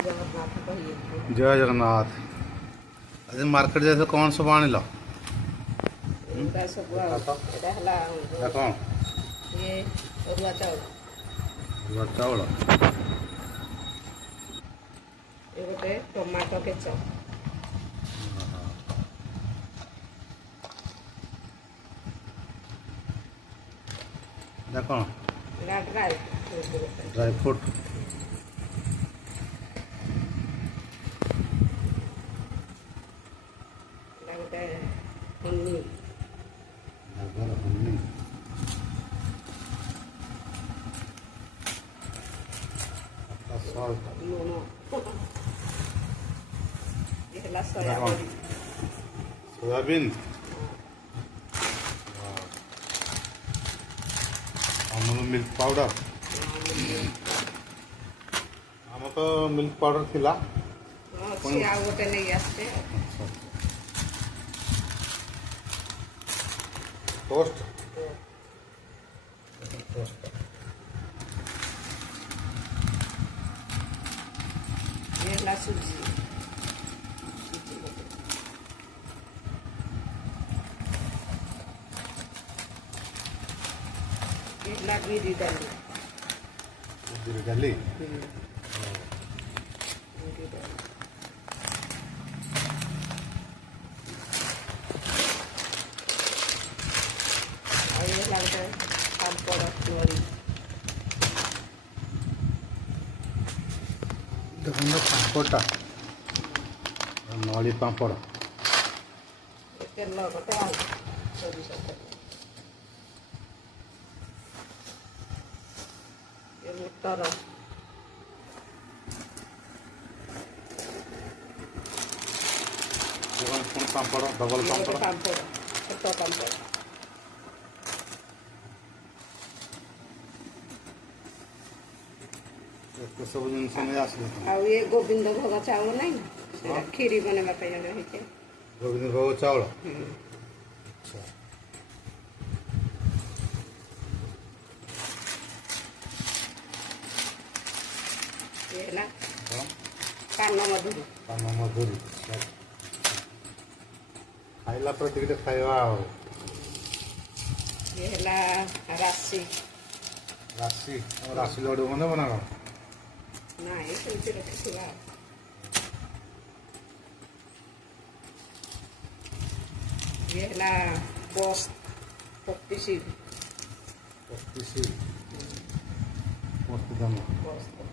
जय जगन्नाथ। आज मार्केट जैसे कौन सब आनिल कौन चाउल गोटे टमाटो केचप कौन ड्राई फ्रूट गोटे हनी लुण ये सोयाबीन अमूल मिल्क पाउडर आम तो मिल्क पाउडर थिला गोटे नहीं आसते टोस्ट ये सूजी ये गिरी डाली जीरे डाली देखो पापड़टा नली पापड़ तेल गोटे सोरिष ये बुटर पापड़ डबल पापड़ पापड़ छोट पापड़ सब जिन आस ये गोविंद भोग चाउल नहीं खीरी बनवा गोविंद भोग चाउल ये ना पान मधुरी खाइला पर टिके खाइबा ये राशि राशि राशि लड्डू बने बना ना ये सेमती रखी ये बस पक्ति मस्त दाम बस